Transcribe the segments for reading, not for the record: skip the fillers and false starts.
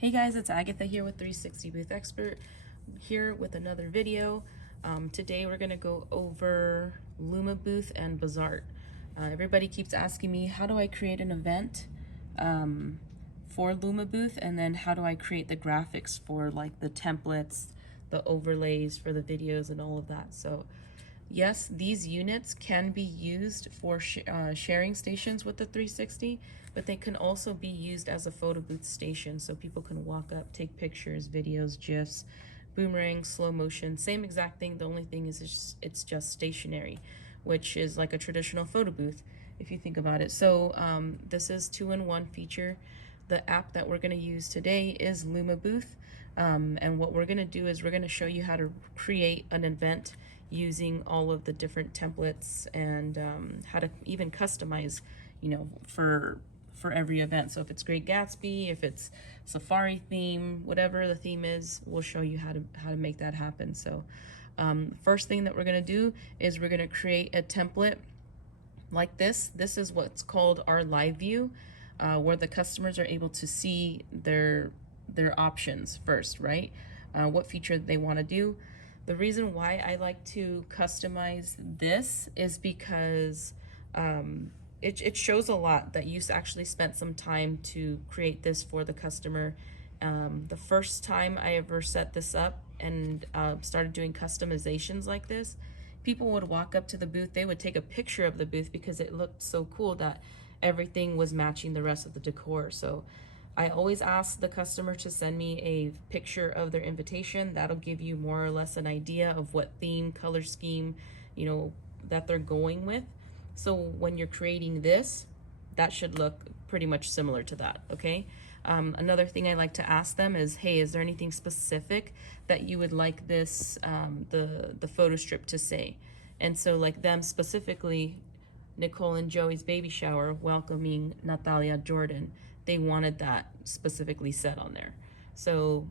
Hey guys, it's Agatha here with 360 Booth Expert, here with another video. Today we're going to go over LumaBooth and Bizart. Everybody keeps asking me, how do I create an event for LumaBooth, and then how do I create the graphics for like the templates, the overlays for the videos and all of that. So yes, these units can be used for sharing stations with the 360, but they can also be used as a photo booth station, so people can walk up, take pictures, videos, GIFs, boomerang, slow motion, same exact thing. The only thing is it's just stationary, which is like a traditional photo booth if you think about it. So this is 2-in-1 feature. The app that we're going to use today is LumaBooth, and what we're going to do is we're going to show you how to create an event using all of the different templates and how to even customize, for every event. So if it's Great Gatsby, if it's Safari theme, whatever the theme is, we'll show you how to make that happen. So first thing that we're going to do is we're going to create a template like this. This is what's called our live view, where the customers are able to see their options first, right? What feature they want to do. The reason why I like to customize this is because it shows a lot that you actually spent some time to create this for the customer. The first time I ever set this up and started doing customizations like this, people would walk up to the booth, they would take a picture of the booth because it looked so cool that everything was matching the rest of the decor. So I always ask the customer to send me a picture of their invitation. That'll give you more or less an idea of what theme, color scheme, that they're going with. So when you're creating this, that should look pretty much similar to that, okay? Another thing I like to ask them is, hey, is there anything specific that you would like this, the photo strip to say? And so like them specifically, Nicole and Joey's baby shower welcoming Natalia Jordan, they wanted that specifically set on there. So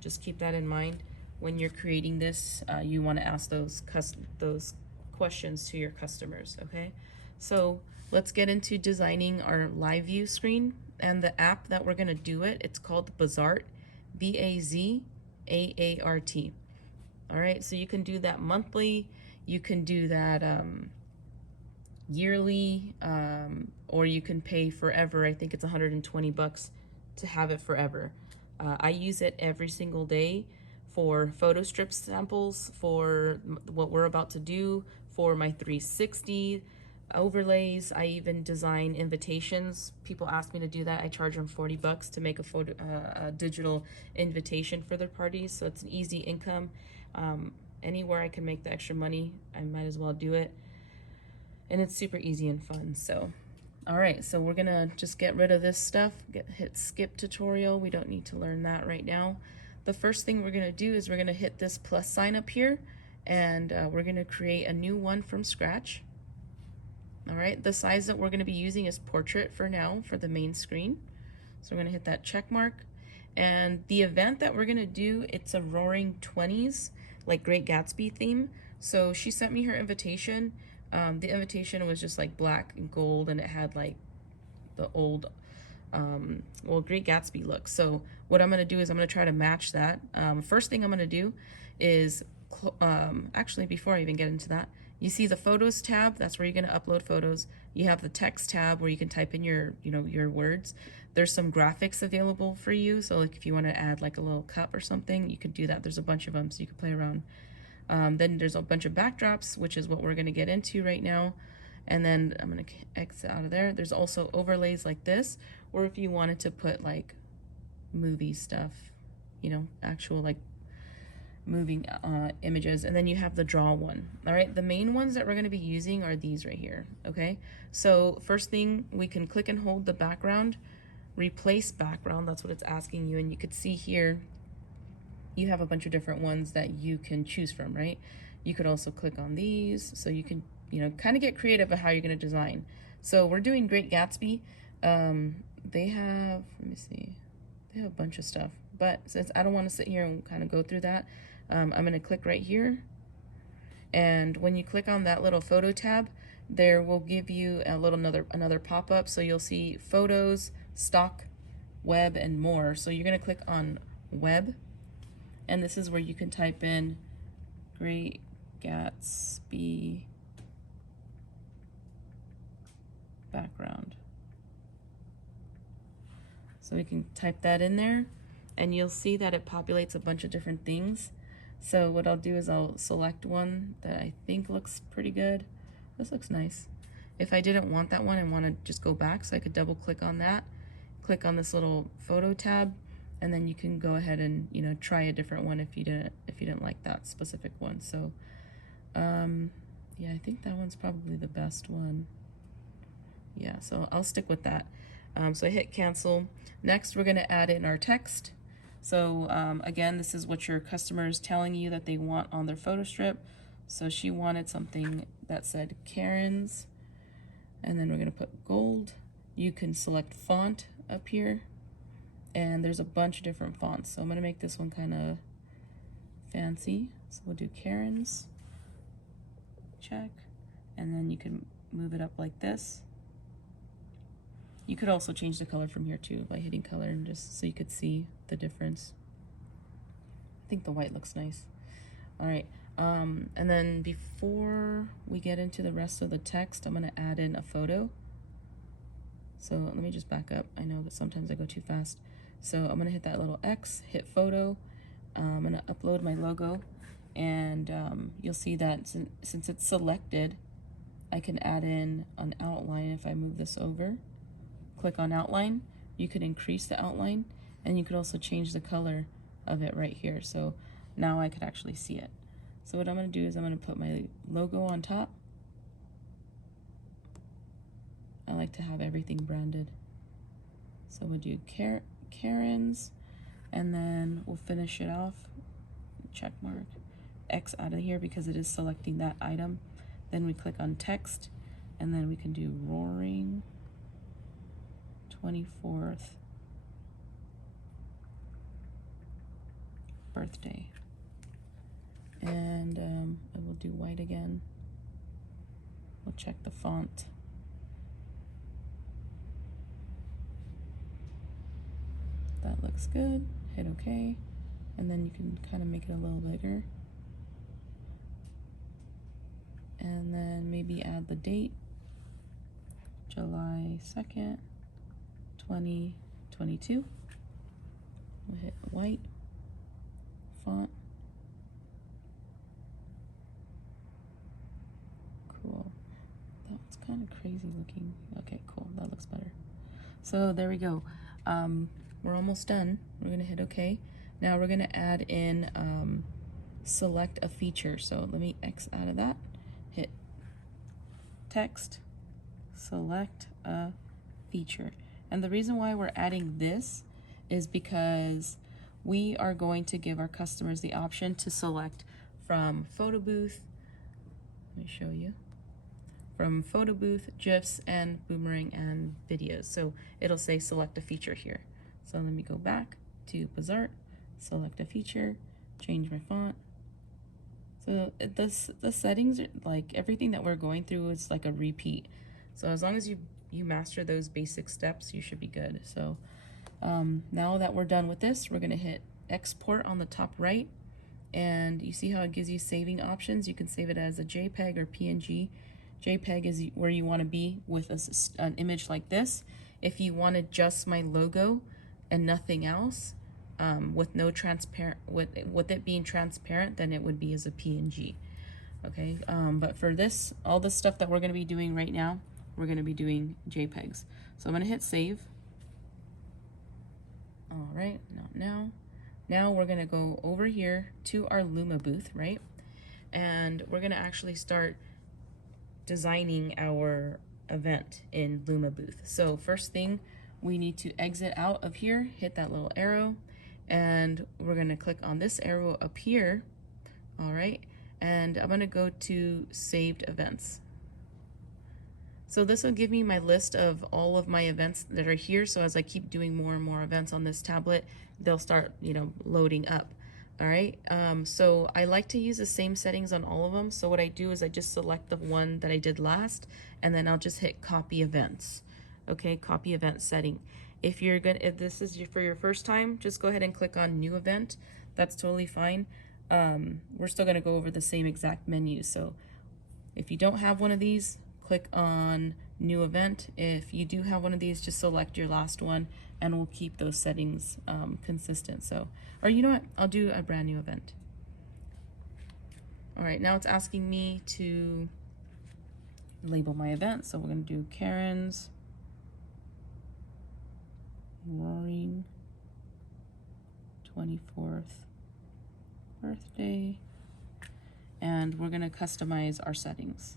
just keep that in mind when you're creating this. You want to ask those questions to your customers, okay? So let's get into designing our live view screen, and the app that we're going to do it's called Bizart, Bazaart. All right, so you can do that monthly, you can do that yearly, or you can pay forever. I think it's $120 to have it forever. I use it every single day for photo strip samples, for what we're about to do, for my 360 overlays. I even design invitations. People ask me to do that. I charge them $40 to make a digital invitation for their parties. So it's an easy income. Anywhere I can make the extra money, I might as well do it. And it's super easy and fun. So all right, so we're gonna just get rid of this stuff, hit skip tutorial. We don't need to learn that right now. The first thing we're gonna do is we're gonna hit this plus sign up here, and we're gonna create a new one from scratch. All right, the size that we're gonna be using is portrait for now for the main screen. So we're gonna hit that check mark. And the event that we're gonna do, it's a Roaring 20s, like Great Gatsby theme. So she sent me her invitation. The invitation was just like black and gold, and it had like the old, Great Gatsby look. So what I'm gonna do is I'm gonna try to match that. First thing I'm gonna do is, actually before I even get into that, you see the Photos tab, that's where you're gonna upload photos. You have the Text tab where you can type in your words. There's some graphics available for you, so like if you wanna add like a little cup or something, you could do that. There's a bunch of them, so you can play around. Then there's a bunch of backdrops, which is what we're going to get into right now. And then I'm going to exit out of there. There's also overlays like this, or if you wanted to put like movie stuff, actual like moving images. And then you have the draw one. All right, the main ones that we're going to be using are these right here. Okay, so first thing, we can click and hold the background, replace background. That's what it's asking you. And you could see here, you have a bunch of different ones that you can choose from, right? You could also click on these, so you can, kind of get creative of how you're going to design. So we're doing Great Gatsby. They have, let me see, they have a bunch of stuff, but since I don't want to sit here and kind of go through that, I'm going to click right here. And when you click on that little photo tab, there will give you a little another pop-up. So you'll see photos, stock, web and more. So you're gonna click on web, and this is where you can type in Great Gatsby background. So we can type that in there, and you'll see that it populates a bunch of different things. So what I'll do is I'll select one that I think looks pretty good. This looks nice. If I didn't want that one and want to just go back, so I could double click on that, click on this little photo tab, and then you can go ahead and, you know, try a different one if you didn't like that specific one. So yeah, I think that one's probably the best one. Yeah, so I'll stick with that. So I hit cancel. Next, we're gonna add in our text. So again, this is what your customer is telling you that they want on their photo strip. So she wanted something that said Karen's, and then we're gonna put gold. You can select font up here, and there's a bunch of different fonts. So I'm gonna make this one kind of fancy. So we'll do Karen's, check, and then you can move it up like this. You could also change the color from here too by hitting color, and just so you could see the difference. I think the white looks nice. All right, and then before we get into the rest of the text, I'm gonna add in a photo. So let me just back up. I know that sometimes I go too fast. So I'm gonna hit that little X, hit photo. I'm gonna upload my logo, and you'll see that since it's selected, I can add in an outline. If I move this over, click on outline, you could increase the outline, and you could also change the color of it right here. So now I could actually see it. So what I'm gonna do is I'm gonna put my logo on top. I like to have everything branded. So we'll do Karen's, and then we'll finish it off, check mark, X out of here because it is selecting that item. Then we click on text, and then we can do Roaring 24th birthday. And I will do white again. We'll check the font. That looks good. Hit OK. And then you can kind of make it a little bigger. And then maybe add the date, July 2nd, 2022. We'll hit white, font. Cool. That's kind of crazy looking. Okay, cool. That looks better. So there we go. We're almost done. We're gonna hit OK. Now we're gonna add in select a feature. So let me X out of that. Hit text, select a feature. And the reason why we're adding this is because we are going to give our customers the option to select from photo booth. Let me show you. From photo booth, GIFs, and boomerang and videos. So it'll say select a feature here. So let me go back to Bizart, select a feature, change my font. So the settings, are like everything that we're going through is like a repeat. So as long as you master those basic steps, you should be good. So now that we're done with this, we're gonna hit export on the top right, and you see how it gives you saving options. You can save it as a JPEG or PNG. JPEG is where you want to be with an image like this. If you wanted just my logo and nothing else, with no transparent, with it being transparent, then it would be as a PNG. Okay, but for this, all the stuff that we're going to be doing right now, we're going to be doing JPEGs. So I'm going to hit save. All right, not now. Now we're going to go over here to our Luma booth, right? And we're going to actually start designing our event in Luma booth. So first thing, we need to exit out of here, hit that little arrow, and we're gonna click on this arrow up here. All right, and I'm gonna go to saved events. So this will give me my list of all of my events that are here. So as I keep doing more and more events on this tablet, they'll start, you know, loading up. All right, so I like to use the same settings on all of them. So what I do is I just select the one that I did last, and then I'll just hit copy events. Okay, copy event setting. If this is for your first time, just go ahead and click on new event. That's totally fine. We're still gonna go over the same exact menu. So if you don't have one of these, click on new event. If you do have one of these, just select your last one and we'll keep those settings consistent. So, or you know what, I'll do a brand new event. All right, now it's asking me to label my event. So we're gonna do Karen's roaring 24th birthday. And we're gonna customize our settings.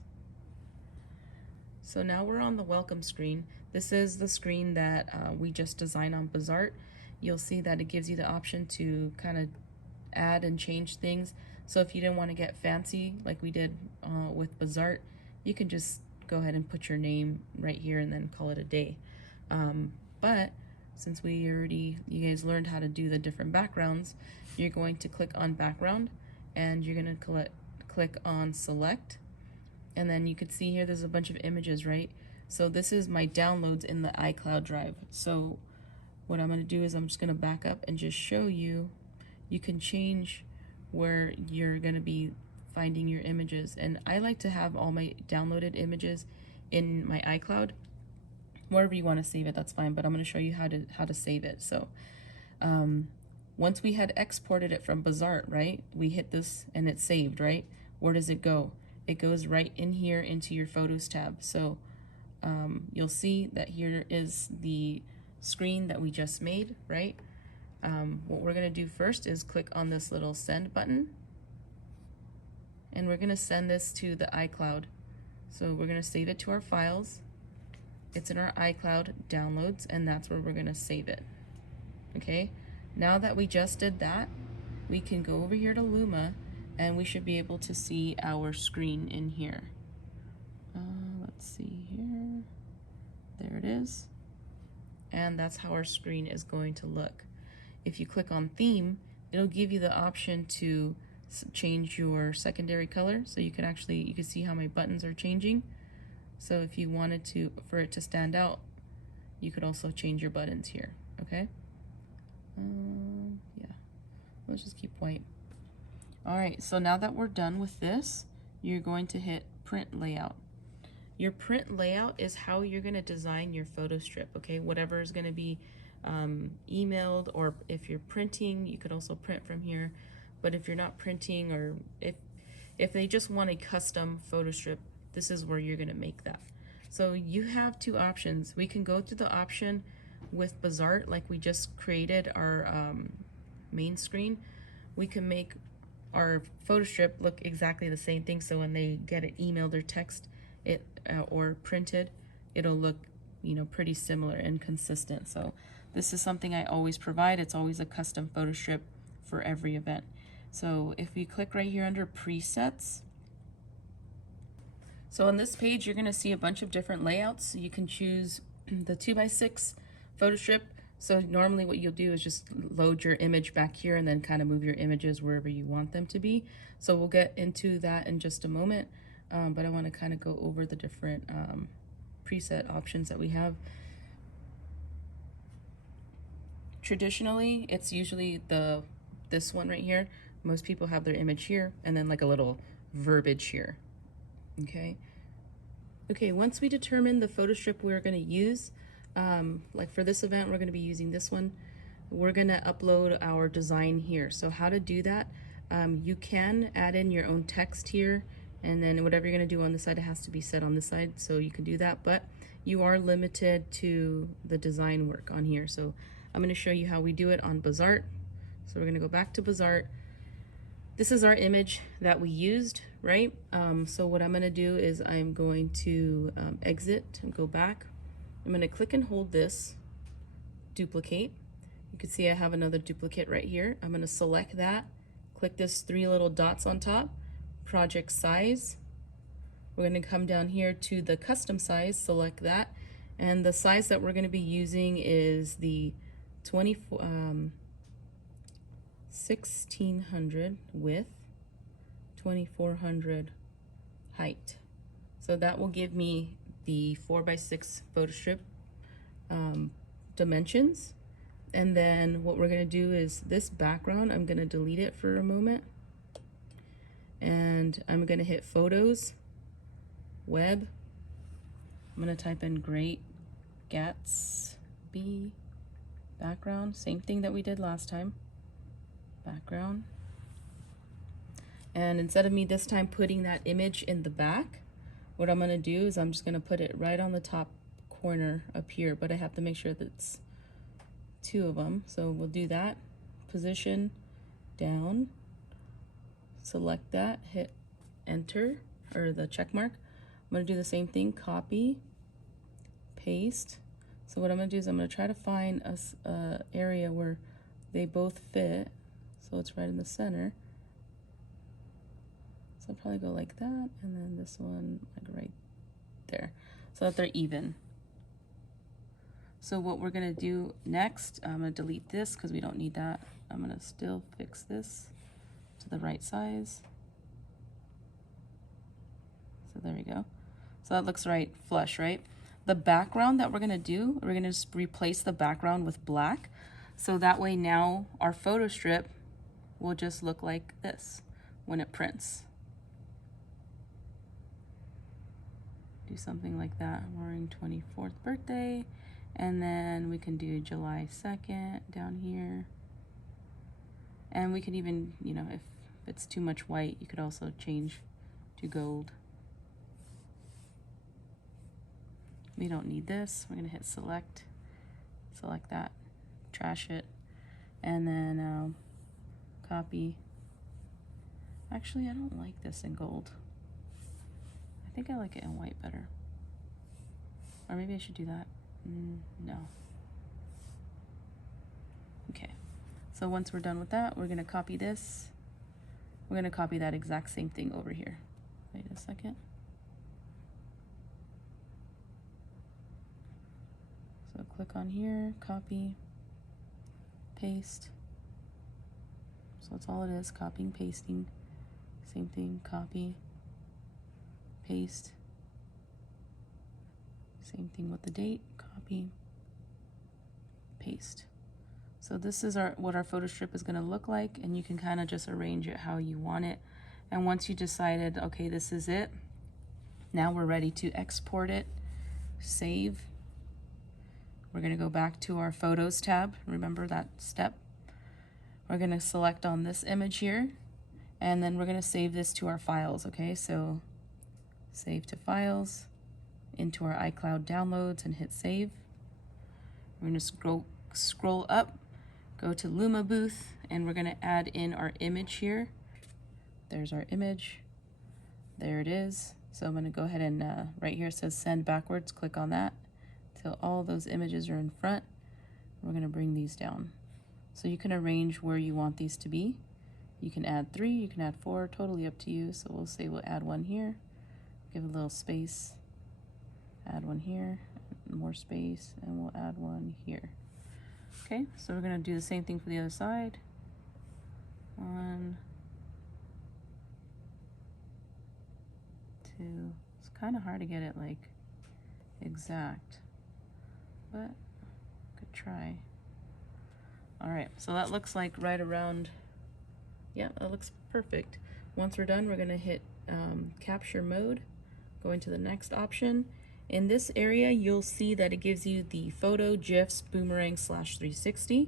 So now we're on the welcome screen. This is the screen that we just designed on Bizart. You'll see that it gives you the option to kind of add and change things. So if you didn't want to get fancy like we did with Bizart, you can just go ahead and put your name right here and then call it a day. But since you guys learned how to do the different backgrounds, you're going to click on background and you're going to click on select. And then you could see here there's a bunch of images, right? So this is my downloads in the iCloud drive. So what I'm going to do is I'm just going to back up and just show you. You can change where you're going to be finding your images. And I like to have all my downloaded images in my iCloud. Wherever you want to save it, that's fine, but I'm going to show you how to save it. So once we had exported it from Bizart, right? We hit this and it's saved, right? Where does it go? It goes right in here into your Photos tab. So you'll see that here is the screen that we just made, right? What we're gonna do first is click on this little send button, and we're gonna send this to the iCloud. So we're gonna save it to our files. It's in our iCloud downloads, and that's where we're gonna save it. Okay, now that we just did that, we can go over here to Luma, and we should be able to see our screen in here. Let's see here. There it is. And that's how our screen is going to look. If you click on theme, it'll give you the option to change your secondary color. So you can see how my buttons are changing. So if you wanted for it to stand out, you could also change your buttons here, okay? Yeah, let's just keep white. All right, so now that we're done with this, you're going to hit print layout. Your print layout is how you're gonna design your photo strip, okay? Whatever is gonna be emailed, or if you're printing, you could also print from here. But if you're not printing, or if they just want a custom photo strip, this is where you're gonna make that. So you have two options. We can go to the option with Bizart, like we just created our main screen. We can make our photo strip look exactly the same thing, so when they get it emailed or text it or printed, it'll look, you know, pretty similar and consistent. So this is something I always provide. It's always a custom photo strip for every event. So if we click right here under presets, so on this page you're going to see a bunch of different layouts. You can choose the 2x6 photo strip. So normally what you'll do is just load your image back here and then kind of move your images wherever you want them to be. So we'll get into that in just a moment, but I want to kind of go over the different preset options that we have. Traditionally, it's usually this one right here. Most people have their image here and then like a little verbiage here, okay? Okay, once we determine the photo strip we're going to use, like for this event, we're going to be using this one. We're going to upload our design here. So how to do that, you can add in your own text here, and then whatever you're going to do on the side, it has to be set on the side, so you can do that, but you are limited to the design work on here. So I'm going to show you how we do it on Bizart. So we're going to go back to Bizart. This is our image that we used, right? So what I'm going to do is I'm going to exit and go back. I'm going to click and hold this, duplicate. You can see I have another duplicate right here. I'm going to select that, click this 3 little dots on top, project size. We're going to come down here to the custom size, select that, and the size that we're going to be using is the 1600 width, 2400 height. So that will give me the 4x6 photo strip dimensions. And then what we're going to do is this background, I'm going to delete it for a moment. And I'm going to hit Photos, Web. I'm going to type in Great Gatsby background. Same thing that we did last time. Background. And instead of me this time putting that image in the back, what I'm going to do is I'm just going to put it right on the top corner up here, but I have to make sure that it's two of them. So we'll do that. Position down, select that, hit enter or the check mark. I'm going to do the same thing, copy, paste. So what I'm going to do is I'm going to try to find a area where they both fit. So it's right in the center. So I'll probably go like that, and then this one like right there, so that they're even. So what we're gonna do next, I'm gonna delete this because we don't need that. I'm gonna still fix this to the right size. So there we go. So that looks right, flush, right? The background that we're gonna do, we're gonna just replace the background with black. So that way now our photo strip will just look like this when it prints. Do something like that, wearing 24th birthday, and then we can do July 2nd down here. And we can even, you know, if it's too much white, you could also change to gold. We don't need this. We're gonna hit select that, trash it, and then copy. Actually, I don't like this in gold. I think I like it in white better. Or maybe I should do that. No. Okay. So once we're done with that, we're gonna copy this. We're gonna copy that exact same thing over here. Wait a second. So click on here, copy, paste. So that's all it is, copying, pasting. Same thing, copy, paste. Same thing with the date, copy, paste. So this is what our photo strip is going to look like, and you can kind of just arrange it how you want it. And once you decided, okay, this is it, now we're ready to export it, save. We're going to go back to our Photos tab. Remember that step. We're going to select on this image here, and then we're going to save this to our files, okay? So save to files, into our iCloud downloads, and hit save. We're going to scroll up, go to LumaBooth, and we're going to add in our image here. There's our image. There it is. So I'm going to go ahead and right here it says send backwards. Click on that till all those images are in front. We're going to bring these down. So you can arrange where you want these to be. You can add 3, you can add 4, totally up to you. So we'll say we'll add 1 here, give a little space, add 1 here, more space, and we'll add 1 here. Okay, so we're going to do the same thing for the other side. 1, 2. It's kind of hard to get it like exact, but good try. All right, so that looks like right around, yeah, that looks perfect. Once we're done, we're going to hit capture mode, go into the next option. In this area, you'll see that it gives you the photo, GIFs, boomerang /360,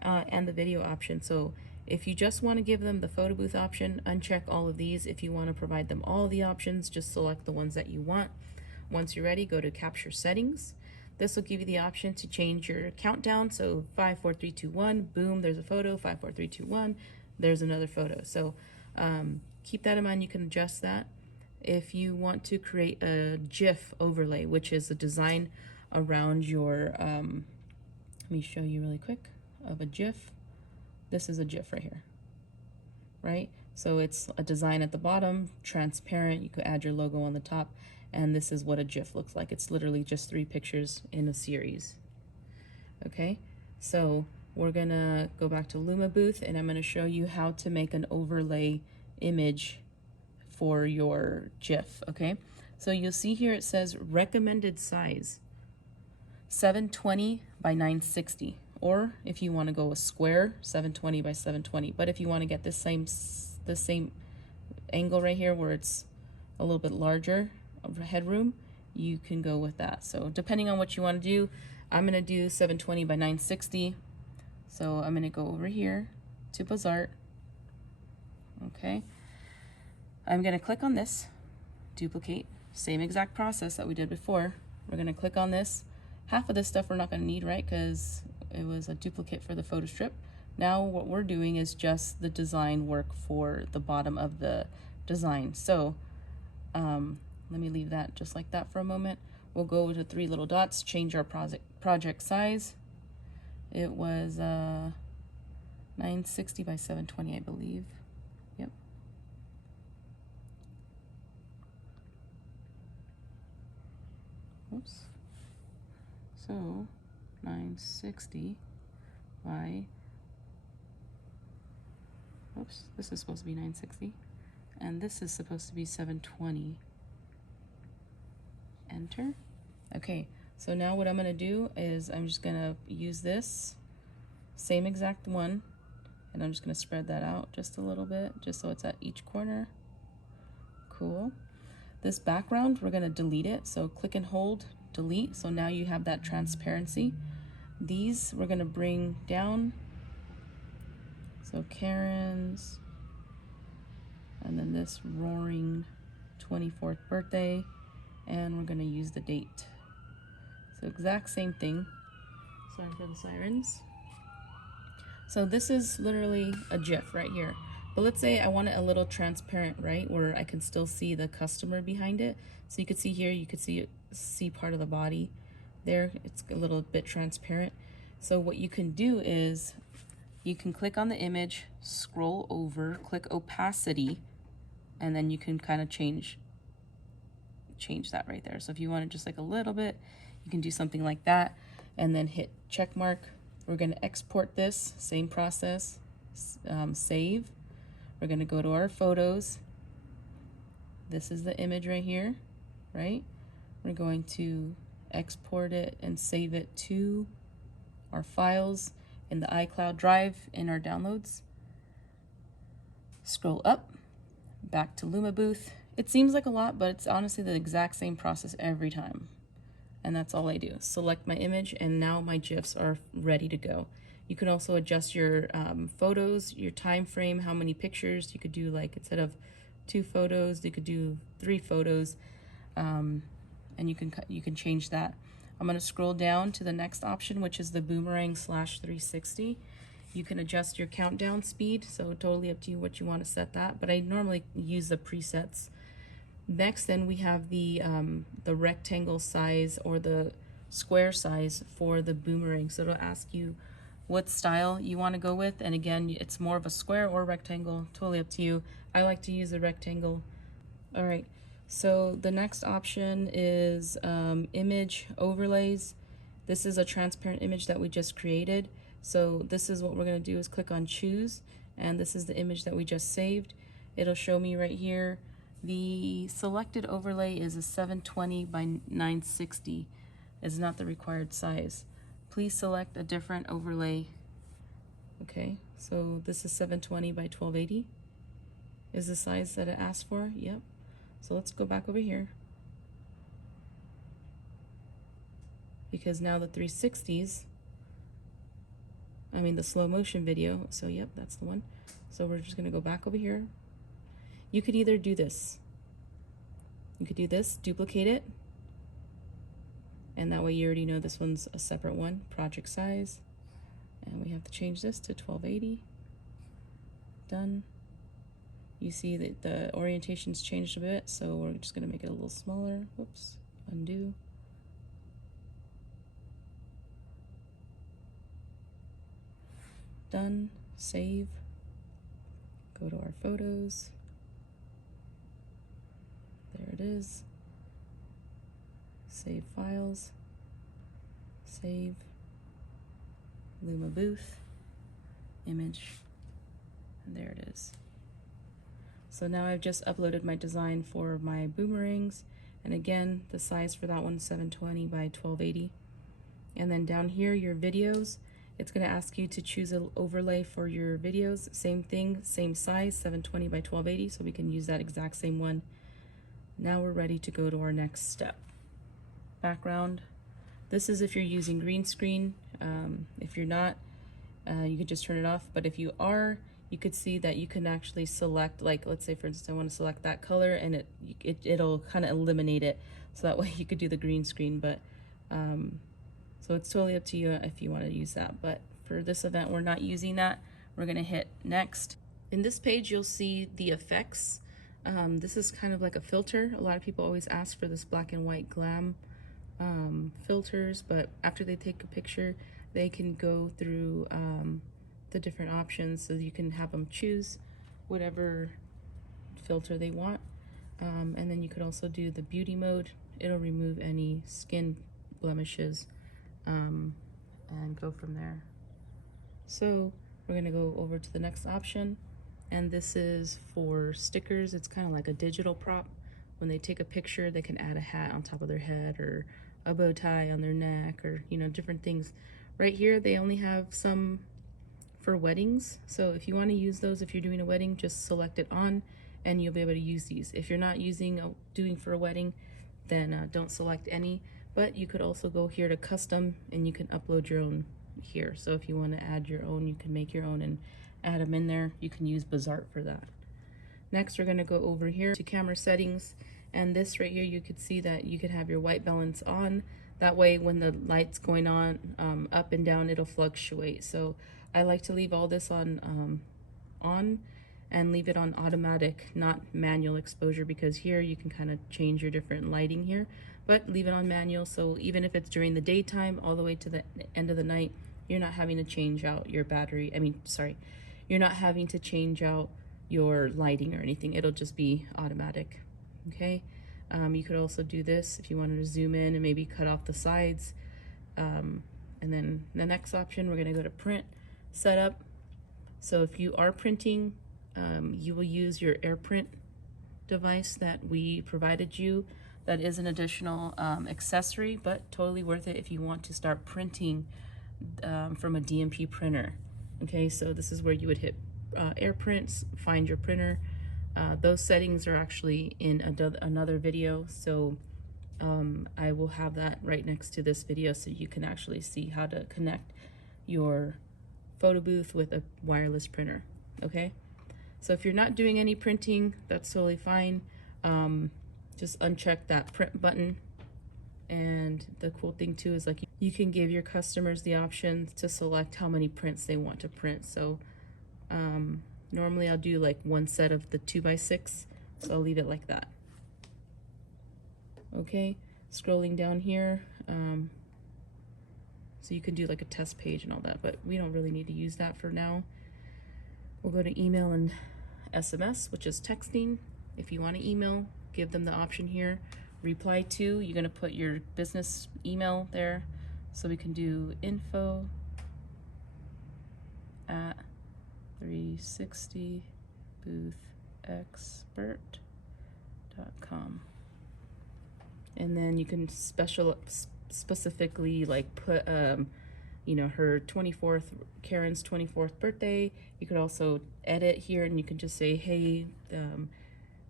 and the video option. So if you just want to give them the photo booth option, uncheck all of these. If you want to provide them all the options, just select the ones that you want. Once you're ready, go to capture settings. This will give you the option to change your countdown. So 5, 4, 3, 2, 1, boom, there's a photo. 5, 4, 3, 2, 1, there's another photo. So keep that in mind. You can adjust that. If you want to create a GIF overlay, which is a design around your, let me show you really quick of a GIF. This is a GIF right here, right? So it's a design at the bottom, transparent. You could add your logo on the top, and this is what a GIF looks like. It's literally just 3 pictures in a series. Okay, so we're gonna go back to LumaBooth, and I'm gonna show you how to make an overlay image for your GIF, okay? So you'll see here it says recommended size. 720 by 960. Or if you want to go a square, 720 by 720. But if you want to get the same angle right here where it's a little bit larger of headroom, you can go with that. So depending on what you want to do, I'm going to do 720 by 960. So I'm going to go over here to Bizart. Okay. I'm going to click on this, duplicate, same exact process that we did before. We're going to click on this. Half of this stuff we're not going to need, right? Because it was a duplicate for the photo strip. Now what we're doing is just the design work for the bottom of the design. So let me leave that just like that for a moment. We'll go to 3 little dots, change our project size. It was 960 by 720, I believe. Yep. Oops. So 960 by, oops, this is supposed to be 960. And this is supposed to be 720. Enter. Okay, so now what I'm going to do is I'm just going to use this same exact one, and I'm just going to spread that out just a little bit, just so it's at each corner. Cool. This background, we're going to delete it. So click and hold, delete. So now you have that transparency. These we're going to bring down. So Karen's, and then this roaring 24th birthday, and we're going to use the date. So exact same thing. Sorry for the sirens. So this is literally a GIF right here. But let's say I want it a little transparent, right? Where I can still see the customer behind it. So you could see here, you could see part of the body there. It's a little bit transparent. So what you can do is you can click on the image, scroll over, click opacity, and then you can kind of change that right there. So if you want it just like a little bit, you can do something like that, and then hit check mark. We're going to export this, same process, save. We're going to go to our photos. This is the image right here, right? We're going to export it and save it to our files in the iCloud drive in our downloads. Scroll up, back to LumaBooth. It seems like a lot, but it's honestly the exact same process every time. And that's all I do. Select my image, and now my GIFs are ready to go. You can also adjust your photos, your time frame, how many pictures. You could do, like, instead of 2 photos, you could do 3 photos, and you can change that. I'm going to scroll down to the next option, which is the boomerang /360. You can adjust your countdown speed, so totally up to you what you want to set that, but I normally use the presets. Next, then we have the rectangle size or the square size for the boomerang. So it'll ask you what style you want to go with, and again, it's more of a square or rectangle, totally up to you. I like to use a rectangle. All right, so the next option is image overlays. This is a transparent image that we just created. So this is what we're going to do is click on choose, and this is the image that we just saved. It'll show me right here. The selected overlay is a 720 by 960. Is not the required size. Please select a different overlay. Okay, so this is 720 by 1280. Is the size that it asked for? Yep. So let's go back over here. Because now the 360s, I mean the slow motion video, so yep, that's the one. So we're just gonna go back over here. You could either do this. You could do this, duplicate it, and that way you already know this one's a separate one, project size. And we have to change this to 1280. Done. You see that the orientation's changed a bit, so we're just gonna make it a little smaller. Whoops, undo. Done, save. Go to our photos. There it is. Save files. Save. LumaBooth. Image. And there it is. So now I've just uploaded my design for my boomerangs. And again, the size for that one's 720 by 1280. And then down here, your videos, it's going to ask you to choose an overlay for your videos. Same thing, same size, 720 by 1280, so we can use that exact same one. Now we're ready to go to our next step. Background. This is if you're using green screen. If you're not, you could just turn it off. But if you are, you could see that you can actually select, like, let's say for instance, I want to select that color, and it'll kind of eliminate it. So that way you could do the green screen, but so it's totally up to you if you want to use that. But for this event, we're not using that. We're going to hit next. In this page, you'll see the effects. This is kind of like a filter. A lot of people always ask for this black and white glam filters, but after they take a picture, they can go through the different options, so you can have them choose whatever filter they want. And then you could also do the beauty mode. It'll remove any skin blemishes and go from there. So we're going to go over to the next option, and this is for stickers. It's kind of like a digital prop. When they take a picture, they can add a hat on top of their head or a bow tie on their neck, or different things. Right here they only have some for weddings, so if you want to use those, if you're doing a wedding, just select it on and you'll be able to use these. If you're not doing for a wedding, then don't select any. But you could also go here to custom, and you can upload your own here. So if you want to add your own, you can make your own and add them in there. You can use Bizart for that. Next, we're going to go over here to camera settings, and this right here, you could see that you could have your white balance on. That way when the light's going on up and down, it'll fluctuate. So I like to leave all this on and leave it on automatic, not manual exposure, because here you can kind of change your different lighting here, but leave it on manual. So even if it's during the daytime all the way to the end of the night, you're not having to change out your you're not having to change out your lighting or anything. It'll just be automatic. Okay. You could also do this if you wanted to zoom in and maybe cut off the sides. And then the next option, we're going to go to print setup. So if you are printing, you will use your AirPrint device that we provided you. That is an additional accessory, but totally worth it if you want to start printing from a DMP printer. Okay, so this is where you would hit AirPrints, find your printer. Those settings are actually in another video, so I will have that right next to this video so you can actually see how to connect your photo booth with a wireless printer. Okay, so if you're not doing any printing, that's totally fine. Just uncheck that print button, and the cool thing too is like you can give your customers the option to select how many prints they want to print. So normally I'll do like one set of the 2x6, so I'll leave it like that. Okay, scrolling down here, so you can do like a test page and all that, but we don't really need to use that for now. We'll go to email and SMS, which is texting. If you want to email, give them the option here. Reply to, you're going to put your business email there, so we can do info@360boothexpert.com, and then you can specifically like put her 24th, Karen's 24th birthday. You could also edit here, and you can just say, hey,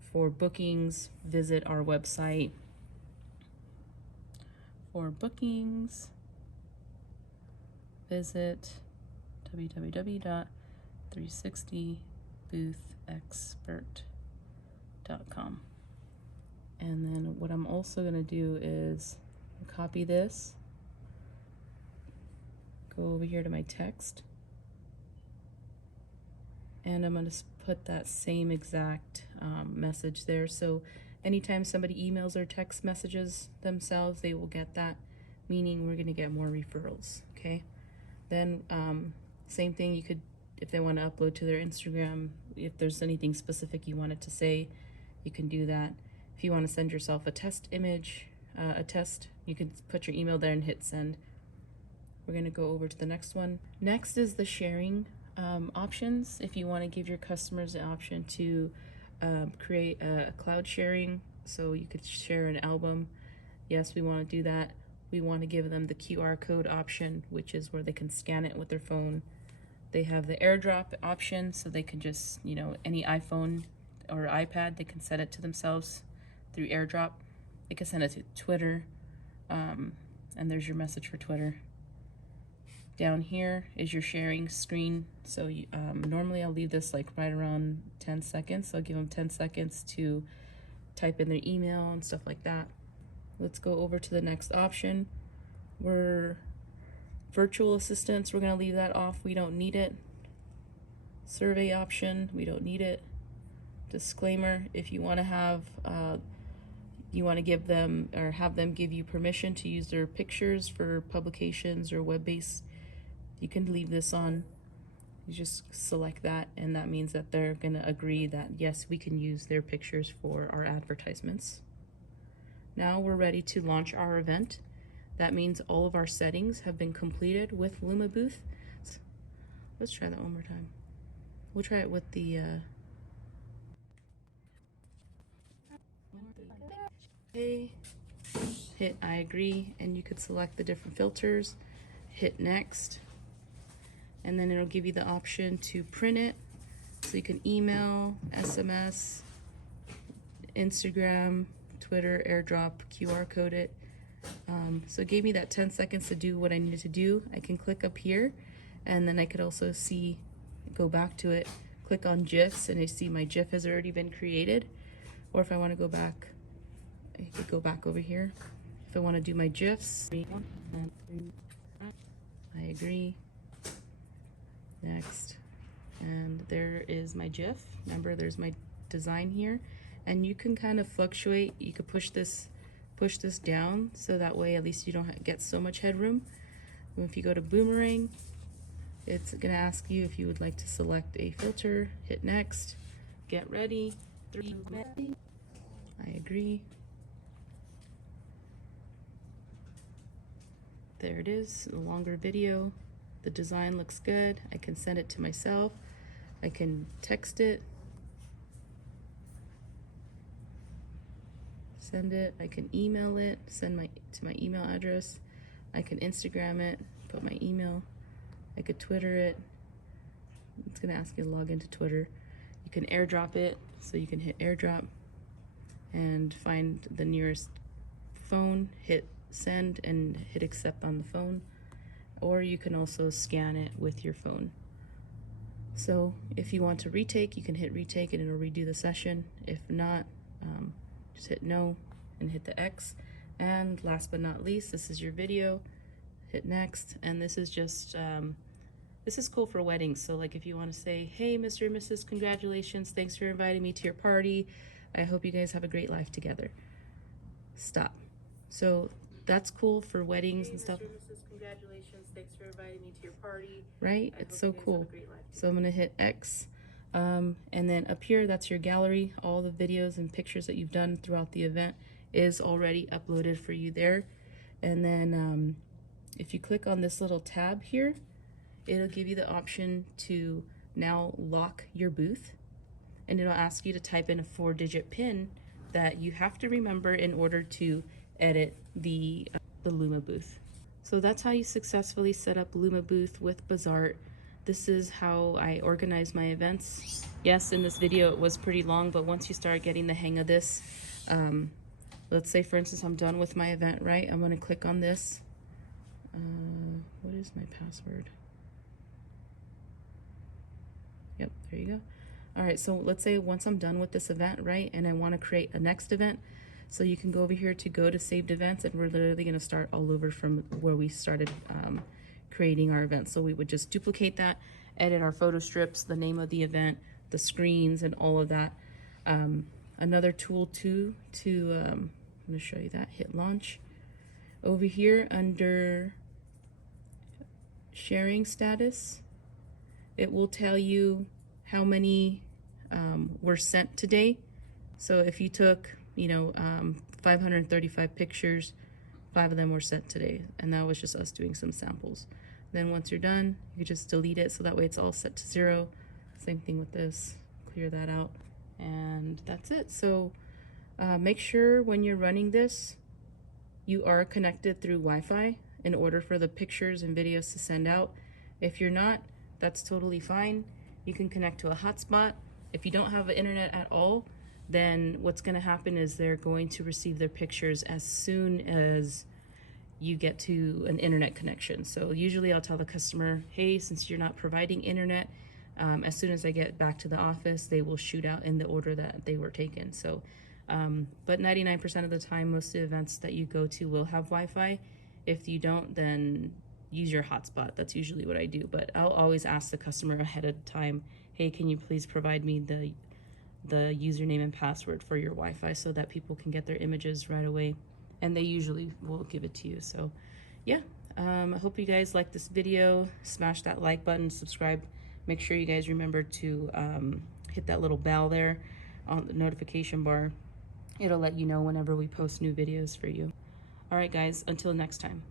for bookings, visit our website. For bookings, visit www.360boothexpert.com. And then what I'm also going to do is copy this, go over here to my text, and I'm going to put that same exact message there. So anytime somebody emails or text messages themselves, they will get that, meaning we're going to get more referrals. Okay, then same thing, you could, if they want to upload to their Instagram, if there's anything specific you wanted to say, you can do that. If you want to send yourself a test image, you can put your email there and hit send. We're going to go over to the next one. Next is the sharing options. If you want to give your customers the option to create a cloud sharing, so you could share an album. Yes, we want to do that. we want to give them the QR code option, which is where they can scan it with their phone. They have the airdrop option, so they can just, you know, any iPhone or iPad, they can send it to themselves through airdrop. They can send it to Twitter, and there's your message for Twitter. Down here is your sharing screen. So you, normally I'll leave this like right around 10 seconds. So I'll give them 10 seconds to type in their email and stuff like that. Let's go over to the next option. We're virtual assistants, we're gonna leave that off, we don't need it. Survey option, we don't need it. Disclaimer, if you wanna have, you wanna give them or have them give you permission to use their pictures for publications or web-based, you can leave this on. You just select that, and that means that they're gonna agree that yes, we can use their pictures for our advertisements. Now we're ready to launch our event. That means all of our settings have been completed with LumaBooth. Let's try that one more time. We'll try it with the hit I agree, and you could select the different filters, hit next, and then it'll give you the option to print it. So you can email, SMS, Instagram, Twitter, airdrop, QR code it. So it gave me that 10 seconds to do what I needed to do. I can click up here, and then I could also see, go back to it, click on GIFs, and I see my GIF has already been created. Or if I want to go back, I could go back over here. If I want to do my GIFs, I agree, next, and there is my GIF. Remember, there's my design here, and you can kind of fluctuate. You could push this down, so that way at least you don't get so much headroom. If you go to boomerang, it's gonna ask you if you would like to select a filter, hit next, get ready, I agree. There it is, a longer video. The design looks good. I can send it to myself. I can text it, send it, I can email it, send to my email address. I can Instagram it, put my email. I could Twitter it. It's gonna ask you to log into Twitter. You can airdrop it, so you can hit airdrop and find the nearest phone, hit send and hit accept on the phone. Or you can also scan it with your phone. So if you want to retake, you can hit retake and it'll redo the session. If not, just hit no and hit the X. And last but not least, this is your video. Hit next, and this is just this is cool for weddings. So like if you want to say, hey Mr. and Mrs., congratulations, thanks for inviting me to your party, I hope you guys have a great life together. Stop. So that's cool for weddings and stuff. Mr. and Mrs., congratulations, thanks for inviting me to your party. Right? It's so cool. So I'm gonna hit X, and then up here, that's your gallery. All the videos and pictures that you've done throughout the event is already uploaded for you there. And then if you click on this little tab here, it'll give you the option to now lock your booth, and it'll ask you to type in a 4-digit PIN that you have to remember in order to edit the LumaBooth. So that's how you successfully set up LumaBooth with Bizart. This is how I organize my events. Yes, in this video it was pretty long, but once you start getting the hang of this, let's say for instance I'm done with my event, right? I'm gonna click on this. What is my password? Yep, there you go. All right, so let's say once I'm done with this event, right, and I want to create a next event, so you can go over here to go to saved events, and we're literally going to start all over from where we started creating our event. So we would just duplicate that, edit our photo strips, the name of the event, the screens, and all of that. Another tool too I'm going to show you that. Hit launch. Over here under sharing status, it will tell you how many were sent today. So if you took, 535 pictures, 5 of them were sent today, and that was just us doing some samples. Then once you're done, you just delete it, so that way it's all set to 0. Same thing with this, clear that out, and that's it. So make sure when you're running this, you are connected through Wi-Fi in order for the pictures and videos to send out. If you're not, that's totally fine. You can connect to a hotspot. If you don't have internet at all, then what's going to happen is they're going to receive their pictures as soon as you get to an internet connection. So usually I'll tell the customer, hey, since you're not providing internet, as soon as I get back to the office, they will shoot out in the order that they were taken. So, but 99% of the time, most of the events that you go to will have Wi-Fi. If you don't, then use your hotspot. That's usually what I do. But I'll always ask the customer ahead of time, hey, can you please provide me the username and password for your Wi-Fi so that people can get their images right away. And they usually will give it to you. So yeah, I hope you guys like this video. Smash that like button, subscribe. Make sure you guys remember to hit that little bell there on the notification bar. It'll let you know whenever we post new videos for you. All right, guys, until next time.